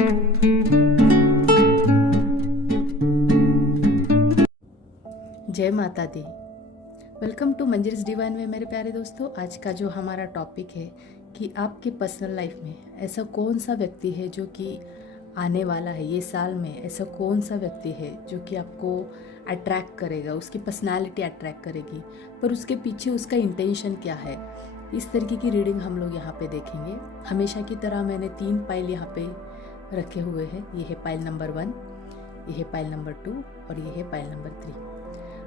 जय माता दी। Welcome to मंजिल्स divine में मेरे प्यारे दोस्तों। आज का जो हमारा टॉपिक है कि आपके पर्सनल लाइफ में ऐसा कौन सा व्यक्ति है जो कि आने वाला है ये साल में, ऐसा कौन सा व्यक्ति है जो कि आपको अट्रैक्ट करेगा, उसकी पर्सनालिटी अट्रैक्ट करेगी, पर उसके पीछे उसका इंटेंशन क्या है। इस तरीके की रीडिंग हम लोग यहाँ पे देखेंगे। हमेशा की तरह मैंने 3 पाइल यहाँ पे रखे हुए हैं। ये है पाइल नंबर 1, ये है पाइल नंबर 2 और ये है पाइल नंबर 3।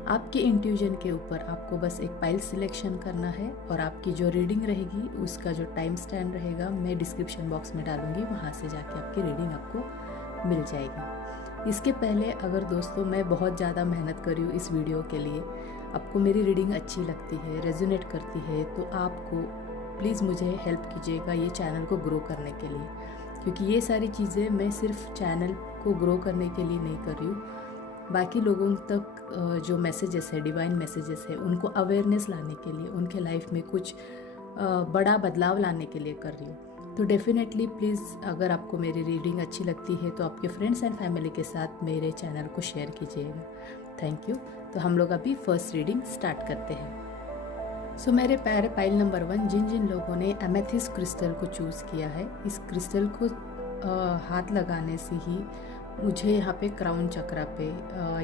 आपके इंट्यूजन के ऊपर आपको बस एक पाइल सिलेक्शन करना है और आपकी जो रीडिंग रहेगी उसका जो टाइम स्टैम्प रहेगा मैं डिस्क्रिप्शन बॉक्स में डालूंगी, वहाँ से जाके आपकी रीडिंग आपको मिल जाएगी। इसके पहले अगर दोस्तों मैं बहुत ज़्यादा मेहनत कर रही हूँ इस वीडियो के लिए, आपको मेरी रीडिंग अच्छी लगती है, रेजोनेट करती है, तो आपको प्लीज़ मुझे हेल्प कीजिएगा ये चैनल को ग्रो करने के लिए, क्योंकि ये सारी चीज़ें मैं सिर्फ चैनल को ग्रो करने के लिए नहीं कर रही हूँ, बाकी लोगों तक जो मैसेजेस है, डिवाइन मैसेजेस है, उनको अवेयरनेस लाने के लिए, उनके लाइफ में कुछ बड़ा बदलाव लाने के लिए कर रही हूँ। तो डेफिनेटली प्लीज़ अगर आपको मेरी रीडिंग अच्छी लगती है तो आपके फ्रेंड्स एंड फैमिली के साथ मेरे चैनल को शेयर कीजिएगा। Thank you. तो हम लोग अभी फर्स्ट रीडिंग स्टार्ट करते हैं। सो मेरे प्यारे पाइल नंबर 1, जिन जिन लोगों ने एमेथिस्ट क्रिस्टल को चूज़ किया है, इस क्रिस्टल को हाथ लगाने से ही मुझे यहाँ पे क्राउन चक्रा पे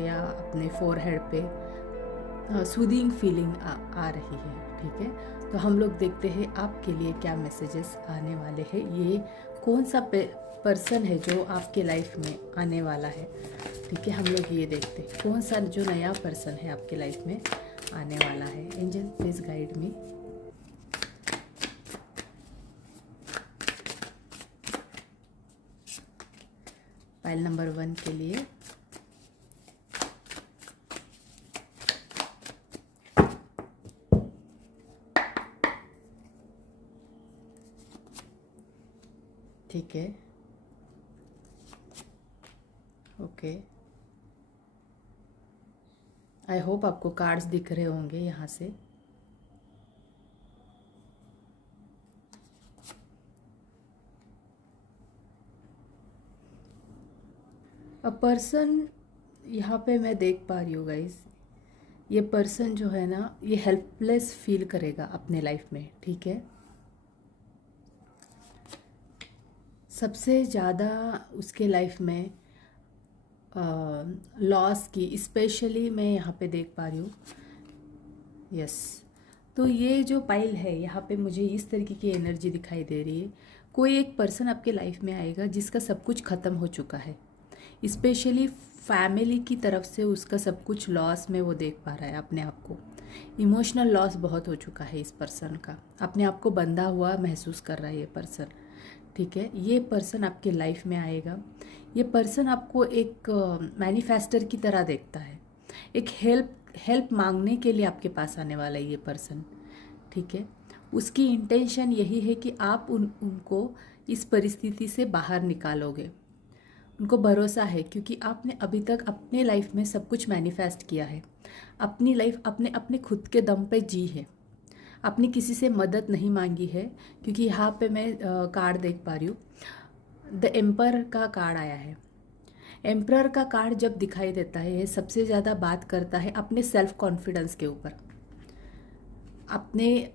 या अपने फोरहेड पे सूदिंग फीलिंग आ रही है। ठीक है, तो हम लोग देखते हैं आपके लिए क्या मैसेजेस आने वाले हैं। ये कौन सा पर्सन है जो आपके लाइफ में आने वाला है। ठीक है, हम लोग ये देखते हैं कौन सा जो नया पर्सन है आपके लाइफ में आने वाला है। Angel please guide me. Pile number 1 के लिए ठीक है, ओके। आई होप आपको कार्ड्स दिख रहे होंगे यहाँ से। अ पर्सन यहाँ पे मैं देख पा रही हूँ गाइस, ये पर्सन जो है ना, ये हेल्पलेस फील करेगा अपने लाइफ में। ठीक है, सबसे ज़्यादा उसके लाइफ में लॉस की स्पेशली मैं यहाँ पे देख पा रही हूँ। यस, तो ये जो पाइल है यहाँ पे मुझे इस तरीके की एनर्जी दिखाई दे रही है। कोई एक पर्सन आपके लाइफ में आएगा जिसका सब कुछ ख़त्म हो चुका है, स्पेशली फैमिली की तरफ से उसका सब कुछ लॉस में वो देख पा रहा है अपने आप को। इमोशनल लॉस बहुत हो चुका है इस पर्सन का, अपने आप को बंधा हुआ महसूस कर रहा है ये पर्सन। ठीक है, ये पर्सन आपके लाइफ में आएगा। ये पर्सन आपको एक मैनिफेस्टर की तरह देखता है, एक हेल्प मांगने के लिए आपके पास आने वाला है ये पर्सन। ठीक है, उसकी इंटेंशन यही है कि आप उनको इस परिस्थिति से बाहर निकालोगे। उनको भरोसा है क्योंकि आपने अभी तक अपने लाइफ में सब कुछ मैनिफेस्ट किया है, अपनी लाइफ अपने अपने खुद के दम पे जी है, आपने किसी से मदद नहीं मांगी है। क्योंकि यहाँ पे मैं कार्ड देख पा रही हूँ, द एम्पर का कार्ड आया है। एम्परर का कार्ड जब दिखाई देता है, सबसे ज़्यादा बात करता है अपने सेल्फ कॉन्फिडेंस के ऊपर, अपने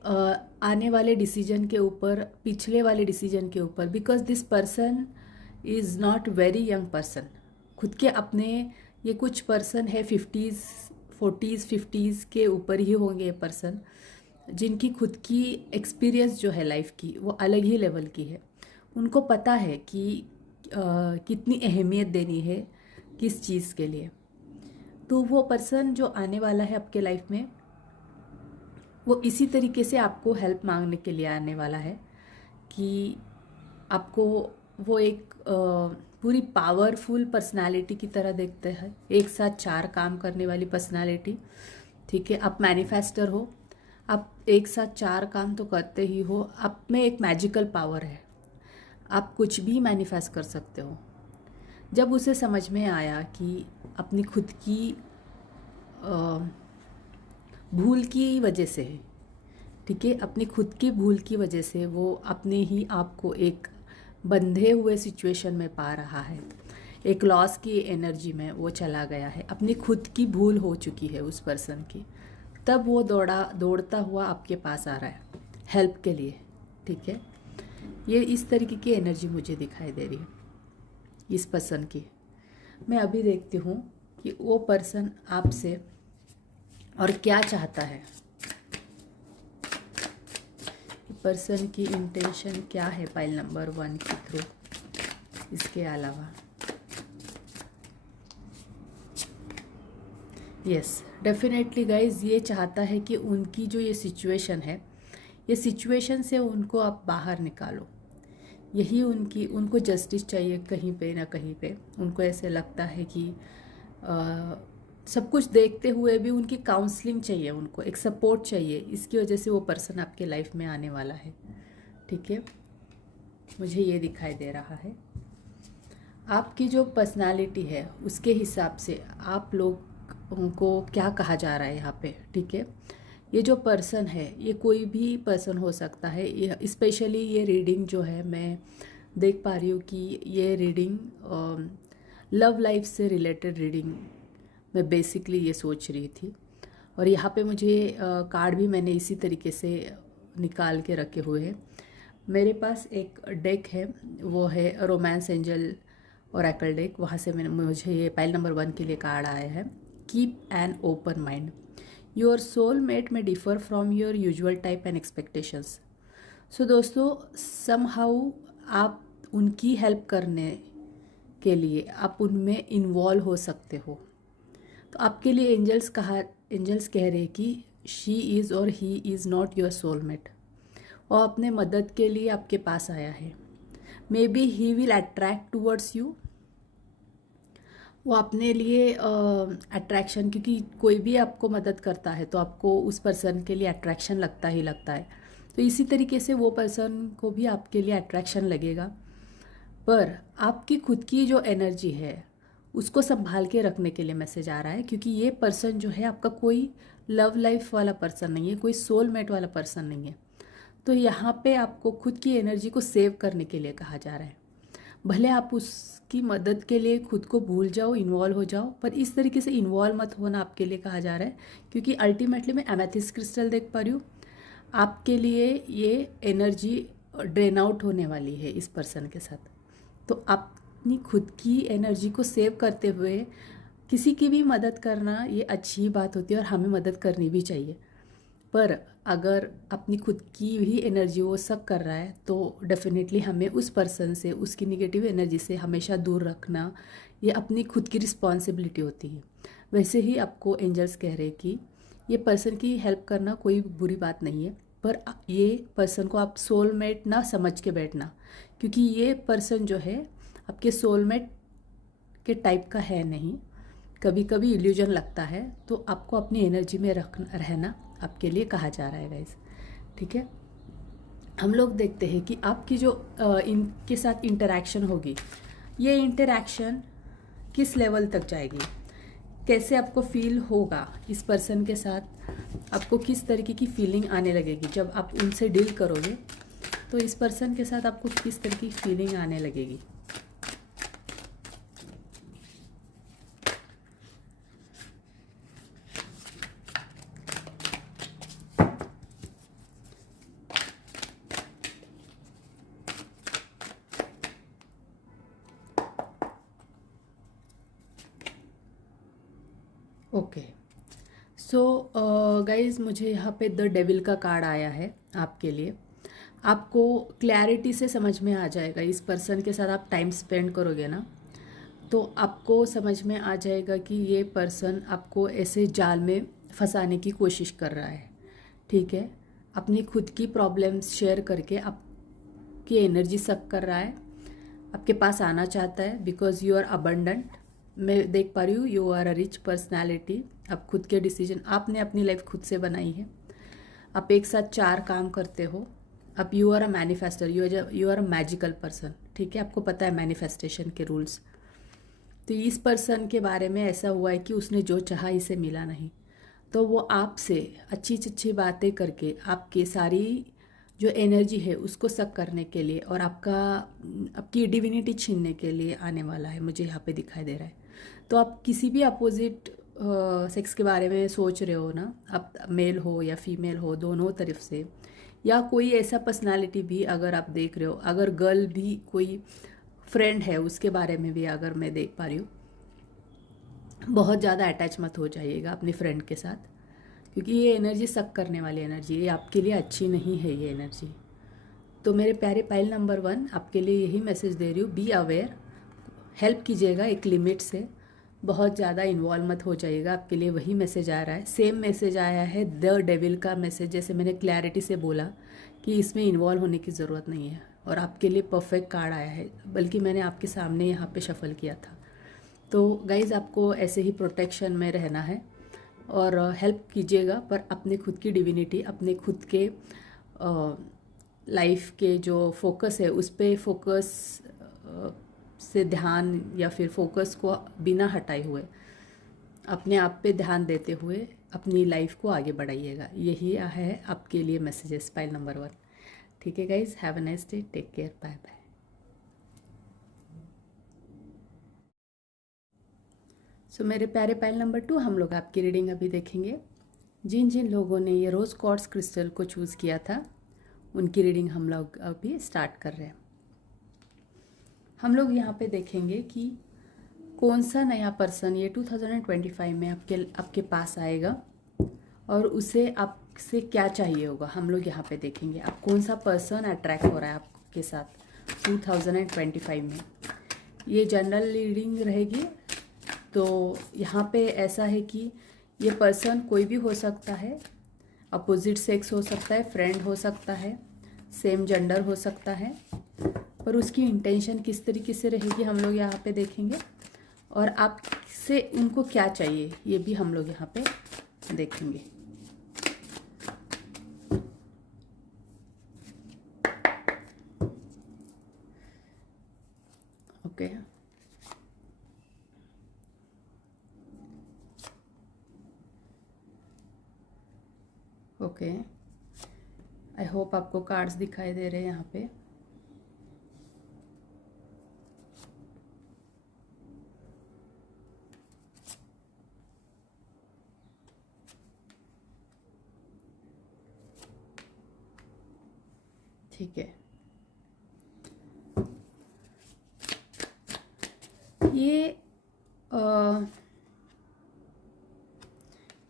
आने वाले डिसीजन के ऊपर, पिछले वाले डिसीजन के ऊपर। Because this person is not very young person. खुद के अपने ये कुछ पर्सन है 50s 40s 50s के ऊपर ही होंगे ये पर्सन, जिनकी खुद की एक्सपीरियंस जो है लाइफ की वो अलग ही लेवल की है। उनको पता है कि कितनी अहमियत देनी है किस चीज़ के लिए। तो वो पर्सन जो आने वाला है आपके लाइफ में, वो इसी तरीके से आपको हेल्प मांगने के लिए आने वाला है कि आपको वो एक पूरी पावरफुल पर्सनालिटी की तरह देखते हैं, एक साथ 4 काम करने वाली पर्सनालिटी। ठीक है, आप मैनिफेस्टर हो, आप एक साथ 4 काम तो करते ही हो, आप में एक मैजिकल पावर है, आप कुछ भी मैनिफेस्ट कर सकते हो। जब उसे समझ में आया कि अपनी खुद की भूल की वजह से है, ठीक है, अपनी खुद की भूल की वजह से वो अपने ही आप को एक बंधे हुए सिचुएशन में पा रहा है, एक लॉस की एनर्जी में वो चला गया है, अपनी खुद की भूल हो चुकी है उस पर्सन की, तब वो दौड़ता हुआ आपके पास आ रहा है हेल्प के लिए। ठीक है, ये इस तरीके की एनर्जी मुझे दिखाई दे रही है इस पर्सन की। मैं अभी देखती हूँ कि वो पर्सन आपसे और क्या चाहता है, पर्सन की इंटेंशन क्या है पाइल नंबर 1 के थ्रू। इसके अलावा यस, डेफिनेटली गाइज, ये चाहता है कि उनकी जो ये सिचुएशन है, ये सिचुएशन से उनको आप बाहर निकालो। यही उनको जस्टिस चाहिए कहीं पे ना कहीं पे। उनको ऐसे लगता है कि सब कुछ देखते हुए भी उनकी काउंसलिंग चाहिए, उनको एक सपोर्ट चाहिए। इसकी वजह से वो पर्सन आपके लाइफ में आने वाला है। ठीक है, मुझे ये दिखाई दे रहा है। आपकी जो पर्सनालिटी है उसके हिसाब से आप लोग को क्या कहा जा रहा है यहाँ पे। ठीक है, ये जो पर्सन है ये कोई भी पर्सन हो सकता है। स्पेशली ये रीडिंग जो है, मैं देख पा रही हूँ कि ये रीडिंग लव लाइफ से रिलेटेड रीडिंग मैं बेसिकली ये सोच रही थी। और यहाँ पे मुझे कार्ड भी मैंने इसी तरीके से निकाल के रखे हुए हैं। मेरे पास एक डेक है, वो है रोमांस एंजल ओरेकल डेक। वहाँ से मुझे ये पाइल नंबर 1 के लिए कार्ड आया है, keep an open mind, your soulmate may differ from your usual type and expectations. So दोस्तों, समहाउ आप उनकी हेल्प करने के लिए आप उनमें इन्वॉल्व हो सकते हो। तो आपके लिए एंजल्स कह रहे हैं कि शी इज़ और he is not your soulmate. वो अपने मदद के लिए आपके पास आया है। May be he will attract towards you. वो अपने लिए अट्रैक्शन, क्योंकि कोई भी आपको मदद करता है तो आपको उस पर्सन के लिए अट्रैक्शन लगता ही लगता है। तो इसी तरीके से वो पर्सन को भी आपके लिए अट्रैक्शन लगेगा। पर आपकी खुद की जो एनर्जी है उसको संभाल के रखने के लिए मैसेज आ रहा है, क्योंकि ये पर्सन जो है आपका कोई लव लाइफ वाला पर्सन नहीं है, कोई सोलमेट वाला पर्सन नहीं है। तो यहाँ पे आपको खुद की एनर्जी को सेव करने के लिए कहा जा रहा है। भले आप उसकी मदद के लिए खुद को भूल जाओ, इन्वॉल्व हो जाओ, पर इस तरीके से इन्वॉल्व मत होना आपके लिए कहा जा रहा है। क्योंकि अल्टीमेटली मैं एमेथिस्ट क्रिस्टल देख पा रही हूँ, आपके लिए ये एनर्जी ड्रेन आउट होने वाली है इस पर्सन के साथ। तो आप अपनी खुद की एनर्जी को सेव करते हुए किसी की भी मदद करना ये अच्छी बात होती है और हमें मदद करनी भी चाहिए। पर अगर अपनी खुद की भी एनर्जी वो सक कर रहा है तो डेफिनेटली हमें उस पर्सन से, उसकी निगेटिव एनर्जी से हमेशा दूर रखना ये अपनी खुद की रिस्पॉन्सिबिलिटी होती है। वैसे ही आपको एंजल्स कह रहे हैं कि ये पर्सन की हेल्प करना कोई बुरी बात नहीं है, पर ये पर्सन को आप सोलमेट ना समझ के बैठना, क्योंकि ये पर्सन जो है आपके सोलमेट के टाइप का है नहीं। कभी कभी इल्यूजन लगता है, तो आपको अपनी एनर्जी में रहना आपके लिए कहा जा रहा है गाइस। ठीक है, हम लोग देखते हैं कि आपकी जो इनके साथ इंटरेक्शन होगी, ये इंटरेक्शन किस लेवल तक जाएगी, कैसे आपको फील होगा इस पर्सन के साथ, आपको किस तरीके की फीलिंग आने लगेगी जब आप उनसे डील करोगे। तो इस पर्सन के साथ आपको किस तरह की फीलिंग आने लगेगी। ओके, सो गाइज, मुझे यहाँ पे द डेविल का कार्ड आया है आपके लिए। आपको क्लैरिटी से समझ में आ जाएगा, इस पर्सन के साथ आप टाइम स्पेंड करोगे ना, तो आपको समझ में आ जाएगा कि ये पर्सन आपको ऐसे जाल में फंसाने की कोशिश कर रहा है। ठीक है, अपनी खुद की प्रॉब्लम्स शेयर करके आपकी एनर्जी सक कर रहा है, आपके पास आना चाहता है बिकॉज यू आर अबंडेंट। मैं देख पा रही हूँ you are a rich personality. आप खुद के डिसीजन, आपने अपनी लाइफ खुद से बनाई है। आप एक साथ 4 काम करते हो। आप you are a manifester, you are a magical person. ठीक है, आपको पता है मैनिफेस्टेशन के रूल्स। तो इस पर्सन के बारे में ऐसा हुआ है कि उसने जो चाहा इसे मिला नहीं, तो वो आपसे अच्छी अच्छी बातें करके आपके सारी जो एनर्जी है उसको सक करने के लिए और आपकी डिविनिटी छीनने के लिए आने वाला है, मुझे यहाँ पे दिखाई दे रहा है। तो आप किसी भी अपोजिट सेक्स के बारे में सोच रहे हो ना, आप मेल हो या फीमेल हो, दोनों तरफ से, या कोई ऐसा पर्सनालिटी भी अगर आप देख रहे हो, अगर गर्ल भी कोई फ्रेंड है उसके बारे में भी अगर मैं देख पा रही हूँ, बहुत ज़्यादा अटैच मत हो जाइएगा अपने फ्रेंड के साथ, क्योंकि ये एनर्जी सक करने वाली एनर्जी है, ये आपके लिए अच्छी नहीं है ये एनर्जी। तो मेरे प्यारे पाइल नंबर 1 आपके लिए यही मैसेज दे रही हूँ, बी अवेयर, हेल्प कीजिएगा एक लिमिट से, बहुत ज़्यादा इन्वॉल्व मत हो जाइएगा, आपके लिए वही मैसेज आ रहा है। सेम मैसेज आया है द डेविल का मैसेज, जैसे मैंने क्लैरिटी से बोला कि इसमें इन्वॉल्व होने की ज़रूरत नहीं है, और आपके लिए परफेक्ट कार्ड आया है, बल्कि मैंने आपके सामने यहाँ पे शफल किया था। तो गाइज़ आपको ऐसे ही प्रोटेक्शन में रहना है और हेल्प कीजिएगा, पर अपने खुद की डिविनिटी, अपने खुद के लाइफ के जो फोकस है उस पर फोकस से ध्यान, या फिर फोकस को बिना हटाए हुए अपने आप पे ध्यान देते हुए अपनी लाइफ को आगे बढ़ाइएगा। यही है आपके लिए मैसेजेस पाइल नंबर 1। ठीक है guys, have a nice day, take care, bye bye. So मेरे प्यारे पाइल नंबर 2, हम लोग आपकी रीडिंग अभी देखेंगे। जिन जिन लोगों ने ये रोज़ क्वार्ट्ज क्रिस्टल को चूज़ किया था उनकी रीडिंग हम लोग अभी स्टार्ट कर रहे हैं। हम लोग यहाँ पे देखेंगे कि कौन सा नया पर्सन ये 2025 में आपके पास आएगा और उसे आपसे क्या चाहिए होगा, हम लोग यहाँ पे देखेंगे। आप कौन सा पर्सन अट्रैक्ट हो रहा है आपके साथ 2025 में। ये जनरल रीडिंग रहेगी, तो यहाँ पे ऐसा है कि ये पर्सन कोई भी हो सकता है, अपोजिट सेक्स हो सकता है, फ्रेंड हो सकता है, सेम जेंडर हो सकता है, पर उसकी इंटेंशन किस तरीके से रहेगी हम लोग यहाँ पे देखेंगे, और आपसे उनको क्या चाहिए ये भी हम लोग यहाँ पे देखेंगे। ओके, ओके, आई होप आपको कार्ड्स दिखाई दे रहे हैं यहाँ पे। ठीक है, ये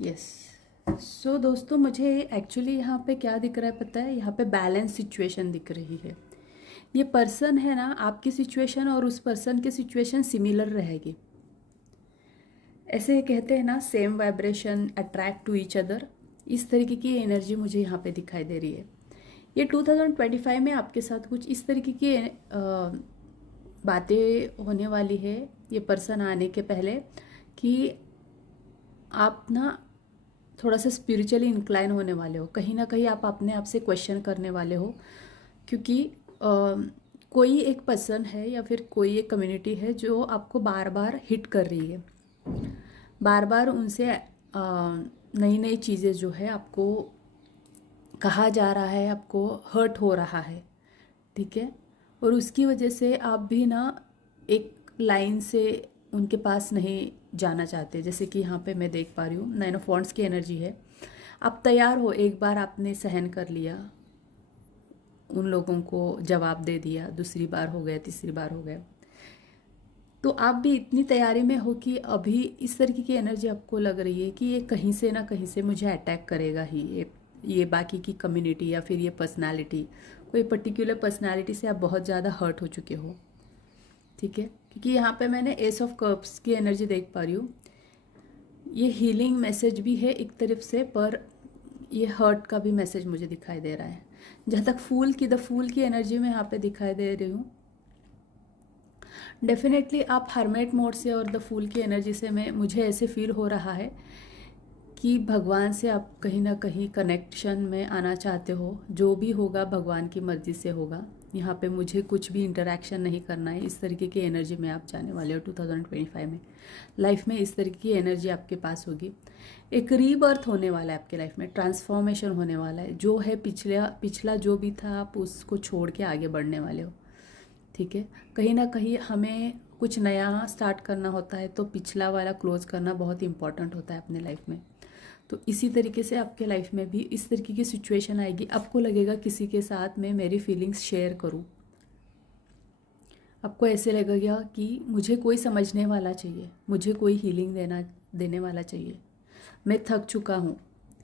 यस। सो दोस्तों, मुझे एक्चुअली यहाँ पे क्या दिख रहा है पता है, यहाँ पे बैलेंस सिचुएशन दिख रही है। ये पर्सन है ना, आपकी सिचुएशन और उस पर्सन की सिचुएशन सिमिलर रहेगी। ऐसे कहते हैं ना, same vibration attract to each other, इस तरीके की एनर्जी मुझे यहाँ पे दिखाई दे रही है। ये 2025 में आपके साथ कुछ इस तरीके की बातें होने वाली है ये पर्सन आने के पहले, कि आप ना थोड़ा सा स्पिरिचुअली इंक्लाइन होने वाले हो, कहीं ना कहीं आप अपने आप से क्वेश्चन करने वाले हो, क्योंकि कोई एक पर्सन है या फिर कोई एक कम्युनिटी है जो आपको बार बार हिट कर रही है, बार बार उनसे नई नई चीज़ें जो है आपको कहा जा रहा है, आपको हर्ट हो रहा है, ठीक है, और उसकी वजह से आप भी ना एक लाइन से उनके पास नहीं जाना चाहते। जैसे कि यहाँ पे मैं देख पा रही हूँ 9 ऑफ वॉन्ड्स की एनर्जी है, आप तैयार हो, एक बार आपने सहन कर लिया, उन लोगों को जवाब दे दिया, दूसरी बार हो गया, तीसरी बार हो गया, तो आप भी इतनी तैयारी में हो कि अभी इस तरीके की एनर्जी आपको लग रही है कि ये कहीं से ना कहीं से मुझे अटैक करेगा ही, ये बाकी की कम्युनिटी या फिर ये पर्सनालिटी, कोई पर्टिकुलर पर्सनालिटी से आप बहुत ज़्यादा हर्ट हो चुके हो, ठीक है, क्योंकि यहाँ पे मैंने एस ऑफ कप्स की एनर्जी देख पा रही हूँ। ये हीलिंग मैसेज भी है एक तरफ से, पर ये हर्ट का भी मैसेज मुझे दिखाई दे रहा है। जहाँ तक द फूल की एनर्जी में यहाँ पे दिखाई दे रही हूँ, डेफिनेटली आप हर्मेट मोड से और द फूल की एनर्जी से मुझे ऐसे फील हो रहा है कि भगवान से आप कहीं ना कहीं कनेक्शन में आना चाहते हो। जो भी होगा भगवान की मर्ज़ी से होगा। यहाँ पे मुझे कुछ भी इंटरेक्शन नहीं करना है। इस तरीके की एनर्जी में आप जाने वाले हो 2025 में। लाइफ में इस तरीके की एनर्जी आपके पास होगी। एक रीबर्थ होने वाला है आपके लाइफ में, ट्रांसफॉर्मेशन होने वाला है। जो है पिछला जो भी था आप उसको छोड़ के आगे बढ़ने वाले हो। ठीक है, कहीं ना कहीं हमें कुछ नया स्टार्ट करना होता है तो पिछला वाला क्लोज करना बहुत इंपॉर्टेंट होता है अपने लाइफ में। तो इसी तरीके से आपके लाइफ में भी इस तरीके की सिचुएशन आएगी। आपको लगेगा किसी के साथ मैं मेरी फीलिंग्स शेयर करूं। आपको ऐसे लगेगा कि मुझे कोई समझने वाला चाहिए, मुझे कोई हीलिंग देने वाला चाहिए। मैं थक चुका हूँ।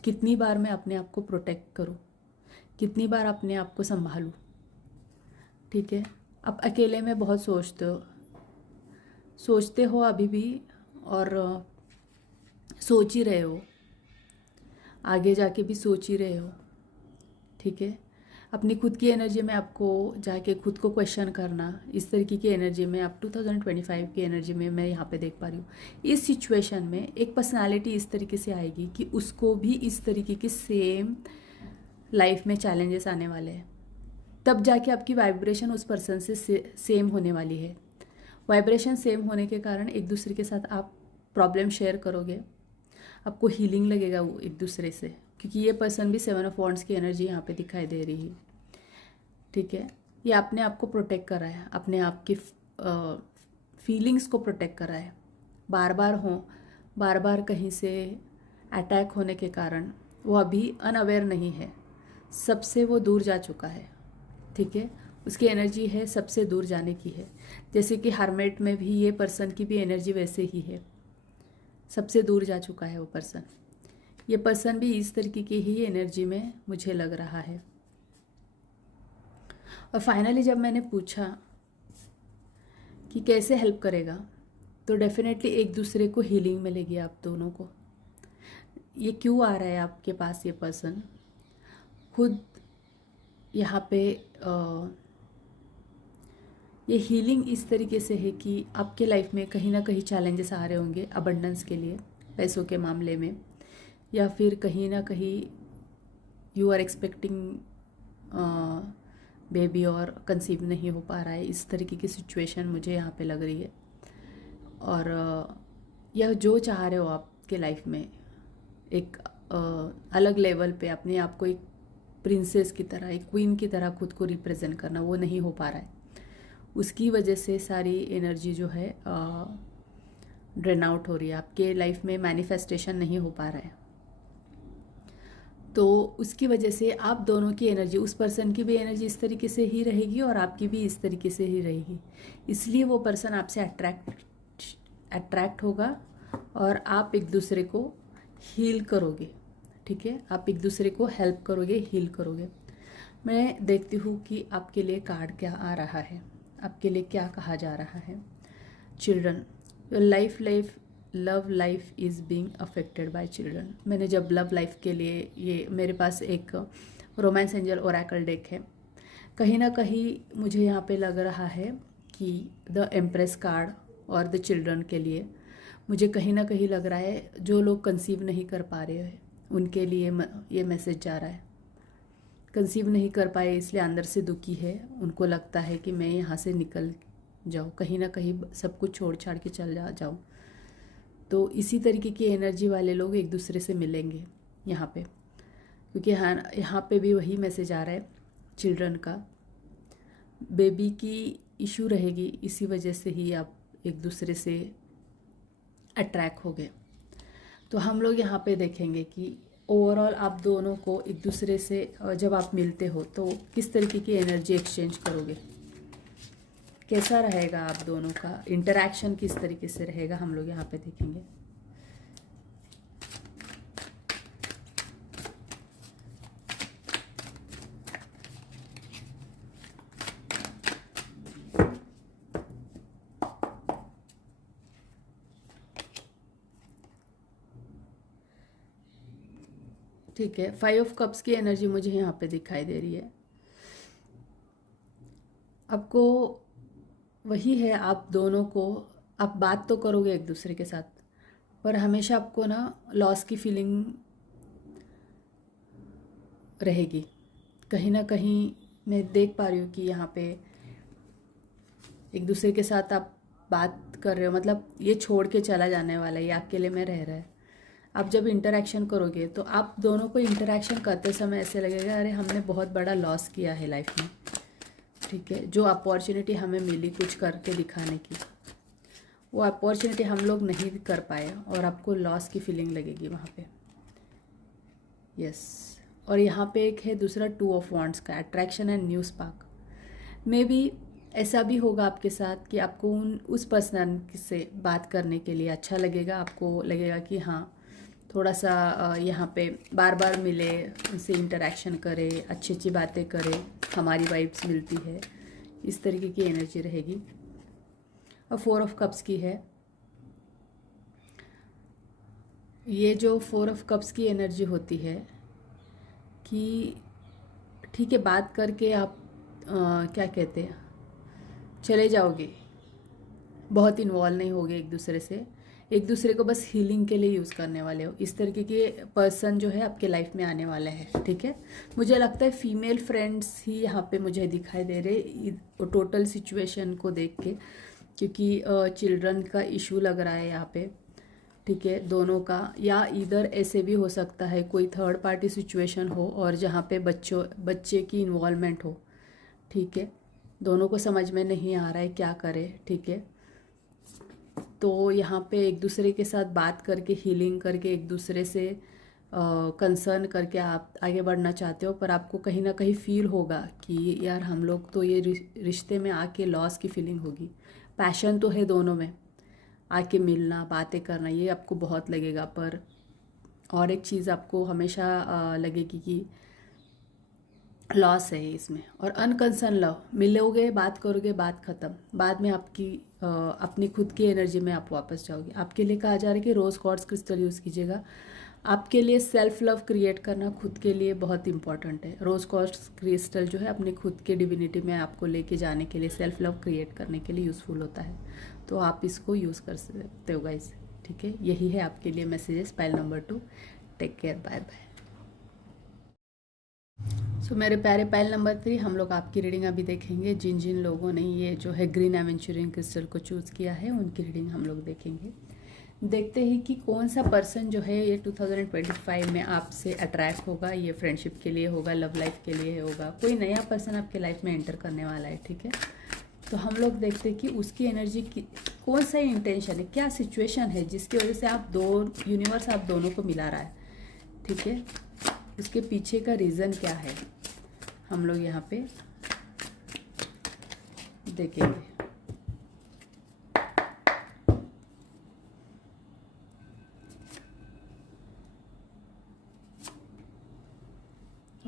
कितनी बार मैं अपने आप को प्रोटेक्ट करूँ, कितनी बार अपने आप को संभालूँ। ठीक है, आप अकेले में बहुत सोचते हो अभी भी, और सोच ही रहे हो, आगे जाके भी सोच ही रहे हो। ठीक है, अपनी खुद की एनर्जी में आपको जाके खुद को क्वेश्चन करना, इस तरीके की एनर्जी में आप 2025 की एनर्जी में मैं यहाँ पे देख पा रही हूँ। इस सिचुएशन में एक पर्सनालिटी इस तरीके से आएगी कि उसको भी इस तरीके के सेम लाइफ में चैलेंजेस आने वाले हैं। तब जाके आपकी वाइब्रेशन उस पर्सन से सेम होने वाली है। वाइब्रेशन सेम होने के कारण एक दूसरे के साथ आप प्रॉब्लम शेयर करोगे, आपको हीलिंग लगेगा वो एक दूसरे से, क्योंकि ये पर्सन भी 7 ऑफ वॉन्ड्स की एनर्जी यहाँ पे दिखाई दे रही है। ठीक है, ये अपने आप को प्रोटेक्ट कर रहा है, अपने आप की फीलिंग्स को प्रोटेक्ट कर रहा है। बार बार कहीं से अटैक होने के कारण वो अभी अनअवेयर नहीं है, सबसे वो दूर जा चुका है। ठीक है, उसकी एनर्जी है सबसे दूर जाने की है। जैसे कि हर्मेट में भी ये पर्सन की भी एनर्जी वैसे ही है, सबसे दूर जा चुका है वो पर्सन। ये पर्सन भी इस तरीके की ही एनर्जी में मुझे लग रहा है। और फाइनली जब मैंने पूछा कि कैसे हेल्प करेगा, तो डेफिनेटली एक दूसरे को हीलिंग मिलेगी आप दोनों को। ये क्यों आ रहा है आपके पास ये पर्सन? खुद यहाँ पे ये हीलिंग इस तरीके से है कि आपके लाइफ में कहीं ना कहीं चैलेंजेस आ रहे होंगे अबंडेंस के लिए, पैसों के मामले में, या फिर कहीं ना कहीं यू आर एक्सपेक्टिंग बेबी और कंसीव नहीं हो पा रहा है। इस तरीके की सिचुएशन मुझे यहाँ पे लग रही है। और यह जो चाह रहे हो आपके लाइफ में, एक अलग लेवल पे अपने आप को एक प्रिंसेस की तरह, एक क्वीन की तरह खुद को रिप्रेजेंट करना, वो नहीं हो पा रहा है। उसकी वजह से सारी एनर्जी जो है ड्रेन आउट हो रही है। आपके लाइफ में मैनिफेस्टेशन नहीं हो पा रहा है, तो उसकी वजह से आप दोनों की एनर्जी, उस पर्सन की भी एनर्जी इस तरीके से ही रहेगी और आपकी भी इस तरीके से ही रहेगी। इसलिए वो पर्सन आपसे अट्रैक्ट होगा और आप एक दूसरे को हील करोगे। ठीक है, आप एक दूसरे को हेल्प करोगे, हील करोगे। मैं देखती हूँ कि आपके लिए कार्ड क्या आ रहा है, आपके लिए क्या कहा जा रहा है। Children, your love life is being affected by children. मैंने जब लव लाइफ के लिए, ये मेरे पास एक रोमांस एंजल ओरेकल डेक है, कहीं ना कहीं मुझे यहाँ पे लग रहा है कि द एम्प्रेस कार्ड और द चिल्ड्रन के लिए मुझे कहीं ना कहीं लग रहा है जो लोग कंसीव नहीं कर पा रहे हैं उनके लिए ये मैसेज जा रहा है। कंसीव नहीं कर पाए इसलिए अंदर से दुखी है, उनको लगता है कि मैं यहाँ से निकल जाऊँ, कहीं ना कहीं सब कुछ छोड़ छाड़ के चल जाऊँ। तो इसी तरीके की एनर्जी वाले लोग एक दूसरे से मिलेंगे यहाँ पे, क्योंकि यहाँ पे भी वही मैसेज आ रहा है चिल्ड्रन का। बेबी की इशू रहेगी, इसी वजह से ही आप एक दूसरे से अट्रैक्ट हो गए। तो हम लोग यहाँ पे देखेंगे कि ओवरऑल आप दोनों को एक दूसरे से जब आप मिलते हो तो किस तरीके की एनर्जी एक्सचेंज करोगे, कैसा रहेगा आप दोनों का इंटरेक्शन, किस तरीके से रहेगा, हम लोग यहाँ पे देखेंगे। ठीक है, 5 ऑफ कप्स की एनर्जी मुझे यहाँ पे दिखाई दे रही है। आपको वही है, आप दोनों को, आप बात तो करोगे एक दूसरे के साथ, पर हमेशा आपको ना लॉस की फीलिंग रहेगी। कहीं ना कहीं मैं देख पा रही हूँ कि यहाँ पे एक दूसरे के साथ आप बात कर रहे हो, मतलब ये छोड़ के चला जाने वाला है, ये अकेले में रह रहा है। आप जब इंटरेक्शन करोगे तो आप दोनों को इंटरेक्शन करते समय ऐसे लगेगा अरे हमने बहुत बड़ा लॉस किया है लाइफ में, ठीक है। जो अपॉर्चुनिटी हमें मिली कुछ करके दिखाने की, वो अपॉर्चुनिटी हम लोग नहीं कर पाए और आपको लॉस की फीलिंग लगेगी वहाँ पे। यस। और यहाँ पे एक है दूसरा 2 ऑफ वॉन्ड्स का, attraction and new spark. May be ऐसा भी होगा आपके साथ कि आपको उस पर्सन से बात करने के लिए अच्छा लगेगा, आपको लगेगा कि हाँ थोड़ा सा यहाँ पे बार बार मिले, उनसे इंटरेक्शन करें, अच्छी अच्छी बातें करें, हमारी वाइब्स मिलती है, इस तरीके की एनर्जी रहेगी। और 4 ऑफ कप्स की है, ये जो 4 ऑफ कप्स की एनर्जी होती है कि ठीक है बात करके आप क्या कहते हैं चले जाओगे, बहुत इन्वॉल्व नहीं होगे एक दूसरे से, एक दूसरे को बस हीलिंग के लिए यूज़ करने वाले हो, इस तरीके के पर्सन जो है आपके लाइफ में आने वाला है, ठीक है। मुझे लगता है फीमेल फ्रेंड्स ही यहाँ पे मुझे दिखाई दे रहे टोटल सिचुएशन को देख के, क्योंकि चिल्ड्रन का इशू लग रहा है यहाँ पे, ठीक है, दोनों का। या इधर ऐसे भी हो सकता है कोई थर्ड पार्टी सिचुएशन हो और जहाँ पे बच्चे की इन्वॉल्वमेंट हो, ठीक है। दोनों को समझ में नहीं आ रहा है क्या करे, ठीक है। तो यहाँ पे एक दूसरे के साथ बात करके हीलिंग करके एक दूसरे से कंसर्न करके आप आगे बढ़ना चाहते हो, पर आपको कहीं ना कहीं फील होगा कि यार हम लोग तो ये रिश्ते में आके लॉस की फीलिंग होगी। पैशन तो है दोनों में, आके मिलना बातें करना ये आपको बहुत लगेगा, पर और एक चीज़ आपको हमेशा लगेगी कि लॉस है इसमें। और अनकंसर्न लव, मिलोगे बात करोगे बात ख़त्म, बाद में आपकी अपनी खुद की एनर्जी में आप वापस जाओगे। आपके लिए कहा जा रहा है कि रोज़ क्वार्ट्ज क्रिस्टल यूज़ कीजिएगा। आपके लिए सेल्फ लव क्रिएट करना खुद के लिए बहुत इंपॉर्टेंट है। रोज़ क्वार्ट्ज क्रिस्टल जो है अपने खुद के डिविनिटी में आपको लेके जाने के लिए, सेल्फ लव क्रिएट करने के लिए यूज़फुल होता है, तो आप इसको यूज़ कर सकते हो गाइस, ठीक है। यही है आपके लिए messages pile number 2। Take care, bye bye. So मेरे प्यारे पाइल नंबर 3, हम लोग आपकी रीडिंग अभी देखेंगे। जिन जिन लोगों ने ये जो है ग्रीन एवेंचुरिंग क्रिस्टल को चूज़ किया है उनकी रीडिंग हम लोग देखेंगे। देखते हैं कि कौन सा पर्सन जो है ये 2025 में आपसे अट्रैक्ट होगा। ये फ्रेंडशिप के लिए होगा, लव लाइफ के लिए होगा, कोई नया पर्सन आपके लाइफ में एंटर करने वाला है, ठीक है। तो हम लोग देखते हैं कि उसकी एनर्जी की कौन सा इंटेंशन है, क्या सिचुएशन है जिसकी वजह से यूनिवर्स आप दोनों को मिला रहा है, ठीक है। उसके पीछे का रीज़न क्या है हम लोग यहाँ पे देखेंगे।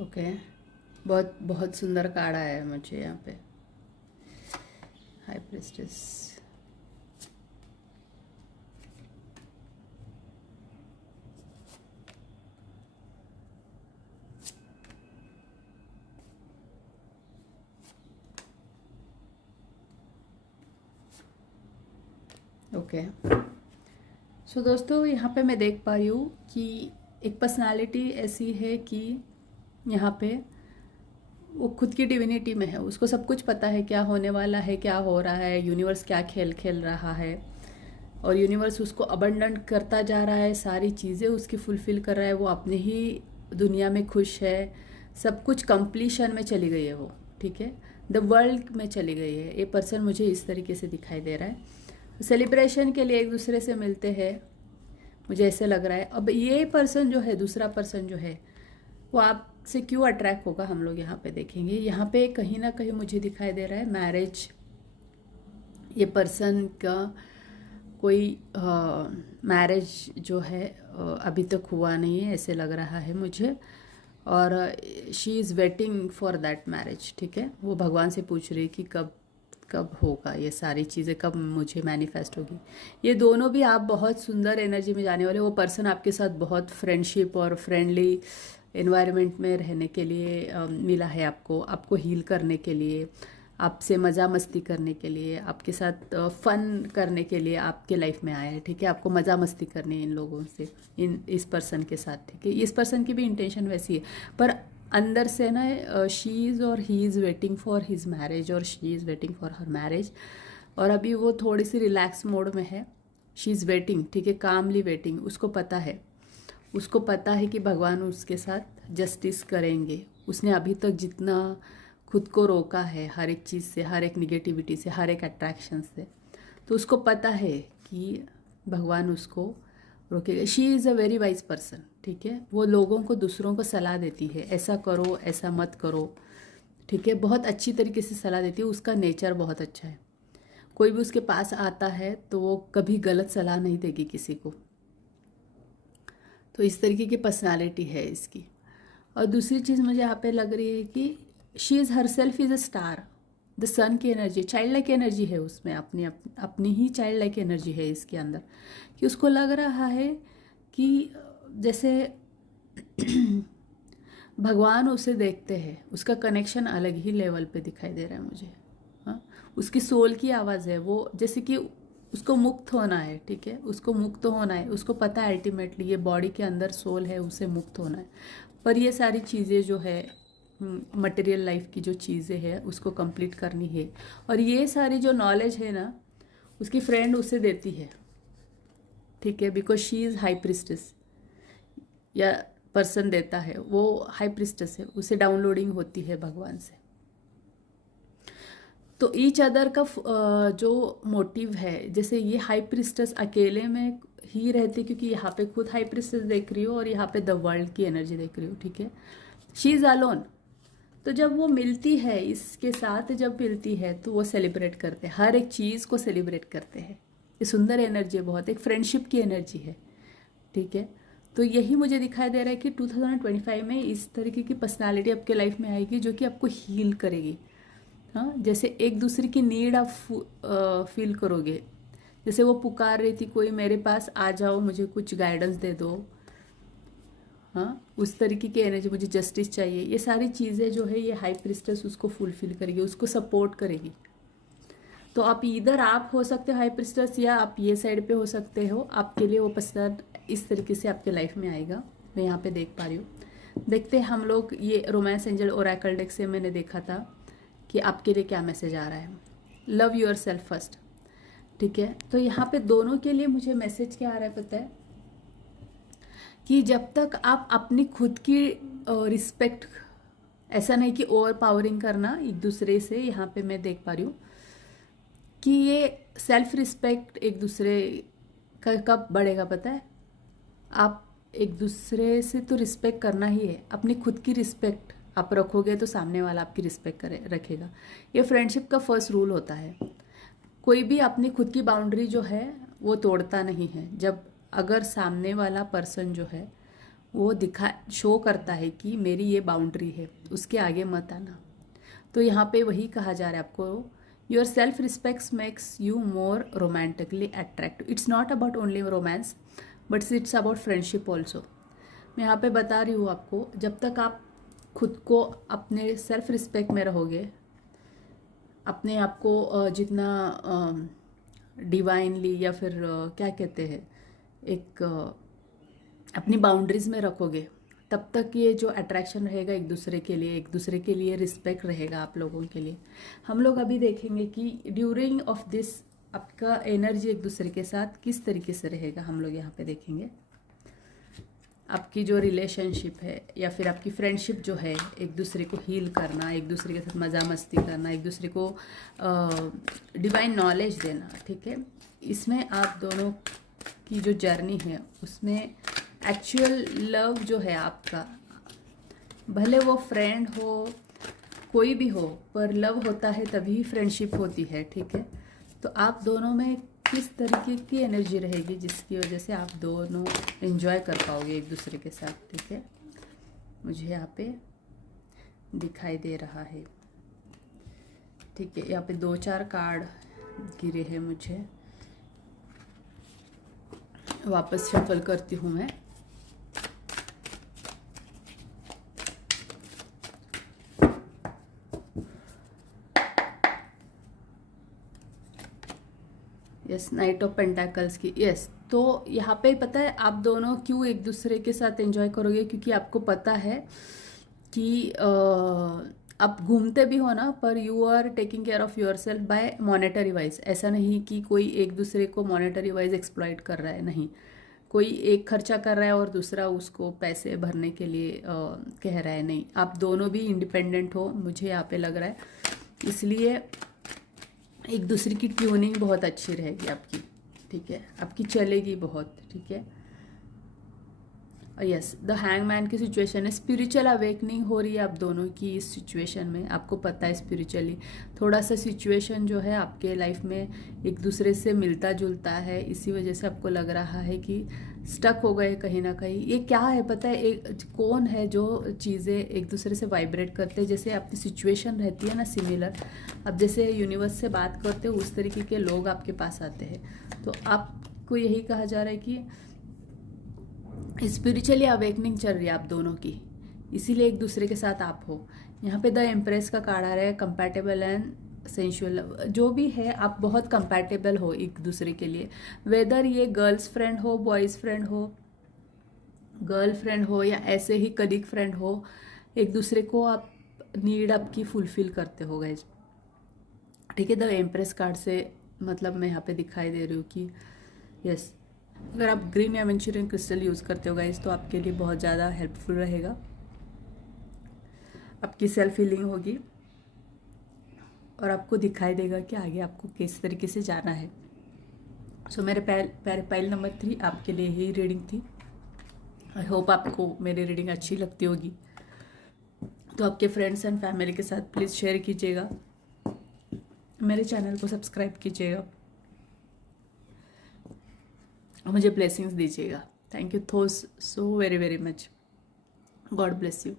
ओके, बहुत बहुत सुंदर कार्ड आया है मुझे यहाँ पे, हाई प्रिस्टेस। ओके, सो दोस्तों यहाँ पे मैं देख पा रही हूँ कि एक पर्सनालिटी ऐसी है कि यहाँ पे वो खुद की डिविनिटी में है, उसको सब कुछ पता है क्या होने वाला है, क्या हो रहा है, यूनिवर्स क्या खेल खेल रहा है, और यूनिवर्स उसको अबंडेंट करता जा रहा है, सारी चीज़ें उसकी फुलफ़िल कर रहा है, वो अपने ही दुनिया में खुश है, सब कुछ कंप्लीशन में चली गई है वो, ठीक है, द वर्ल्ड में चली गई है। ये पर्सन मुझे इस तरीके से दिखाई दे रहा है। सेलिब्रेशन के लिए एक दूसरे से मिलते हैं, मुझे ऐसे लग रहा है। अब ये पर्सन जो है, दूसरा पर्सन जो है, वो आपसे क्यों अट्रैक्ट होगा हम लोग यहाँ पे देखेंगे। यहाँ पे कहीं ना कहीं मुझे दिखाई दे रहा है मैरिज, ये पर्सन का कोई मैरिज जो है अभी तक हुआ नहीं है ऐसे लग रहा है मुझे, और she is waiting for that marriage, ठीक है। वो भगवान से पूछ रही कि कब कब होगा, ये सारी चीज़ें कब मुझे मैनिफेस्ट होगी। ये दोनों भी आप बहुत सुंदर एनर्जी में जाने वाले। वो पर्सन आपके साथ बहुत फ्रेंडशिप और फ्रेंडली एनवायरनमेंट में रहने के लिए मिला है आपको हील करने के लिए, आपसे मज़ा मस्ती करने के लिए, आपके साथ फन करने के लिए आपके लाइफ में आया है, ठीक है। आपको मज़ा मस्ती करनी है इन लोगों से, इस पर्सन के साथ, ठीक है। इस पर्सन की भी इंटेंशन वैसी है, पर अंदर से ना शी इज़ और he is waiting for his marriage और she is waiting for her marriage. और अभी वो थोड़ी सी रिलैक्स मोड में है, शी इज़ वेटिंग, ठीक है, कामली वेटिंग। उसको पता है कि भगवान उसके साथ जस्टिस करेंगे। उसने अभी तक जितना खुद को रोका है हर एक चीज़ से, हर एक निगेटिविटी से, हर एक अट्रैक्शन से, तो उसको पता है कि भगवान उसको रोकेगा। She is a very wise person, ठीक है। वो लोगों को, दूसरों को सलाह देती है, ऐसा करो, ऐसा मत करो, ठीक है। बहुत अच्छी तरीके से सलाह देती है, उसका नेचर बहुत अच्छा है। कोई भी उसके पास आता है तो वो कभी गलत सलाह नहीं देगी किसी को। तो इस तरीके की पर्सनालिटी है इसकी। और दूसरी चीज़ मुझे यहाँ पे लग रही है कि she is herself is a star. The sun की एनर्जी, चाइल्ड लाइक एनर्जी है उसमें, अपनी ही चाइल्ड लाइक एनर्जी है इसके अंदर, कि उसको लग रहा है कि जैसे भगवान उसे देखते हैं, उसका कनेक्शन अलग ही लेवल पे दिखाई दे रहा है मुझे। हाँ, उसकी सोल की आवाज़ है वो, जैसे कि उसको मुक्त होना है, ठीक है, उसको मुक्त होना है। उसको पता है अल्टीमेटली ये बॉडी के अंदर सोल है, उसे मुक्त होना है। पर ये सारी चीज़ें जो है मटेरियल लाइफ की जो चीज़ें हैं उसको कंप्लीट करनी है। और ये सारी जो नॉलेज है ना, उसकी फ्रेंड उसे देती है, ठीक है, because she is high priestess, या पर्सन देता है, वो हाई प्रिस्टेस है, उसे डाउनलोडिंग होती है भगवान से। तो ईच अदर का जो मोटिव है, जैसे ये हाई प्रिस्टेस अकेले में ही रहती, क्योंकि यहाँ पे खुद हाई प्रिस्टेस देख रही हो और यहाँ पे द वर्ल्ड की एनर्जी देख रही हो, ठीक है। She is alone. तो जब वो मिलती है इसके साथ, जब मिलती है तो वो सेलिब्रेट करते हैं, हर एक चीज़ को सेलिब्रेट करते हैं। ये सुंदर एनर्जी है, बहुत एक फ्रेंडशिप की एनर्जी है, ठीक है। तो यही मुझे दिखाई दे रहा है कि 2025 में इस तरीके की पर्सनालिटी आपके लाइफ में आएगी जो कि आपको हील करेगी। हाँ, जैसे एक दूसरे की नीड आप फील करोगे। जैसे वो पुकार रही थी, कोई मेरे पास आ जाओ, मुझे कुछ गाइडेंस दे दो। हाँ, उस तरीके की एनर्जी, मुझे जस्टिस चाहिए। ये सारी चीज़ें जो है ये हाई प्रिस्टेस उसको फुलफिल करेगी, उसको सपोर्ट करेगी। तो आप इधर आप हो सकते हो हाई प्रिस्टेस, या आप ये साइड पे हो सकते हो। आपके लिए वो पर्सन इस तरीके से आपके लाइफ में आएगा, मैं यहाँ पे देख पा रही हूँ। देखते हैं हम लोग, ये रोमांस एंजल ओरेकल डेक से मैंने देखा था कि आपके लिए क्या मैसेज आ रहा है। लव योर सेल्फ फर्स्ट, ठीक है। तो यहाँ पे दोनों के लिए मुझे मैसेज क्या आ रहा है पता है, कि जब तक आप अपनी खुद की रिस्पेक्ट, ऐसा नहीं कि ओवर पावरिंग करना एक दूसरे से, यहाँ पे मैं देख पा रही हूँ कि ये सेल्फ रिस्पेक्ट एक दूसरे का कब बढ़ेगा पता है। आप एक दूसरे से तो रिस्पेक्ट करना ही है, अपनी खुद की रिस्पेक्ट आप रखोगे तो सामने वाला आपकी रिस्पेक्ट रखेगा। ये फ्रेंडशिप का फर्स्ट रूल होता है। कोई भी अपनी खुद की बाउंड्री जो है वो तोड़ता नहीं है। जब अगर सामने वाला पर्सन जो है वो शो करता है कि मेरी ये बाउंड्री है, उसके आगे मत आना। तो यहाँ पे वही कहा जा रहा है आपको, your self respect makes you more romantically attractive. It's not about only romance, but it's about friendship also. मैं यहाँ पे बता रही हूँ आपको, जब तक आप खुद को अपने सेल्फ रिस्पेक्ट में रहोगे, अपने आप को जितना डिवाइनली या फिर क्या कहते हैं, एक अपनी बाउंड्रीज में रखोगे, तब तक ये जो अट्रैक्शन रहेगा एक दूसरे के लिए, एक दूसरे के लिए रिस्पेक्ट रहेगा आप लोगों के लिए। हम लोग अभी देखेंगे कि ड्यूरिंग ऑफ दिस आपका एनर्जी एक दूसरे के साथ किस तरीके से रहेगा। हम लोग यहाँ पे देखेंगे आपकी जो रिलेशनशिप है या फिर आपकी फ्रेंडशिप जो है, एक दूसरे को हील करना, एक दूसरे के साथ मज़ा मस्ती करना, एक दूसरे को डिवाइन नॉलेज देना, ठीक है। इसमें आप दोनों की जो जर्नी है उसमें एक्चुअल लव जो है आपका, भले वो फ्रेंड हो, कोई भी हो, पर लव होता है तभी फ्रेंडशिप होती है, ठीक है। तो आप दोनों में किस तरीके की एनर्जी रहेगी जिसकी वजह से आप दोनों एंजॉय कर पाओगे एक दूसरे के साथ, ठीक है। मुझे यहाँ पे दिखाई दे रहा है, ठीक है। यहाँ पे 2-4 कार्ड गिरे हैं, मुझे वापस शफल करती हूँ मैं। यस, नाइट ऑफ पेंटाकल्स की, यस। तो यहाँ पे पता है आप दोनों क्यों एक दूसरे के साथ एंजॉय करोगे, क्योंकि आपको पता है कि आप घूमते भी हो ना, पर you are taking care of yourself by monetary wise. ऐसा नहीं कि कोई एक दूसरे को मॉनेटरी वाइज एक्सप्लॉइट कर रहा है, नहीं। कोई एक खर्चा कर रहा है और दूसरा उसको पैसे भरने के लिए कह रहा है, नहीं। आप दोनों भी इंडिपेंडेंट हो, मुझे यहाँ पे लग रहा है। इसलिए एक दूसरे की ट्यूनिंग बहुत अच्छी रहेगी आपकी, ठीक है, आपकी चलेगी बहुत, ठीक है। यस, द हैंगमैन की सिचुएशन है, स्पिरिचुअल अवेकनिंग हो रही है आप दोनों की इस सिचुएशन में। आपको पता है स्पिरिचुअली थोड़ा सा सिचुएशन जो है आपके लाइफ में एक दूसरे से मिलता जुलता है, इसी वजह से आपको लग रहा है कि स्टक हो गए कहीं ना कहीं। ये क्या है पता है, एक कौन है जो चीज़ें एक दूसरे से वाइब्रेट करते हैं, जैसे आपकी सिचुएशन रहती है ना सिमिलर, अब जैसे यूनिवर्स से बात करते हो उस तरीके के लोग आपके पास आते हैं। तो आपको यही कहा जा रहा है कि स्पिरिचुअली अवेकनिंग चल रही है आप दोनों की, इसीलिए एक दूसरे के साथ आप हो। यहाँ पे द एम्प्रेस का कार्ड आ रहा है, कंपैटिबल एंड सेंशुअल। जो भी है आप बहुत कंपैटिबल हो एक दूसरे के लिए, वेदर ये गर्ल्स फ्रेंड हो, बॉयज़ फ्रेंड हो, गर्ल फ्रेंड हो या ऐसे ही कलीग फ्रेंड हो, एक दूसरे को आप नीड आपकी फुलफिल करते हो गाइस, ठीक है। द एम्प्रेस कार्ड से मतलब मैं यहाँ पे दिखाई दे रही हूँ कि यस, अगर आप ग्रीन या एवेंचुरियन क्रिस्टल यूज़ करते हो गाइस तो आपके लिए बहुत ज़्यादा हेल्पफुल रहेगा, आपकी सेल्फ हीलिंग होगी और आपको दिखाई देगा कि आगे आपको किस तरीके से जाना है। सो मेरे पाइल नंबर 3 आपके लिए ही रीडिंग थी। आई होप आपको मेरी रीडिंग अच्छी लगती होगी, तो आपके फ्रेंड्स एंड फैमिली के साथ प्लीज़ शेयर कीजिएगा, मेरे चैनल को सब्सक्राइब कीजिएगा, मुझे ब्लेसिंग्स दीजिएगा। Thank you so very very much. God bless you.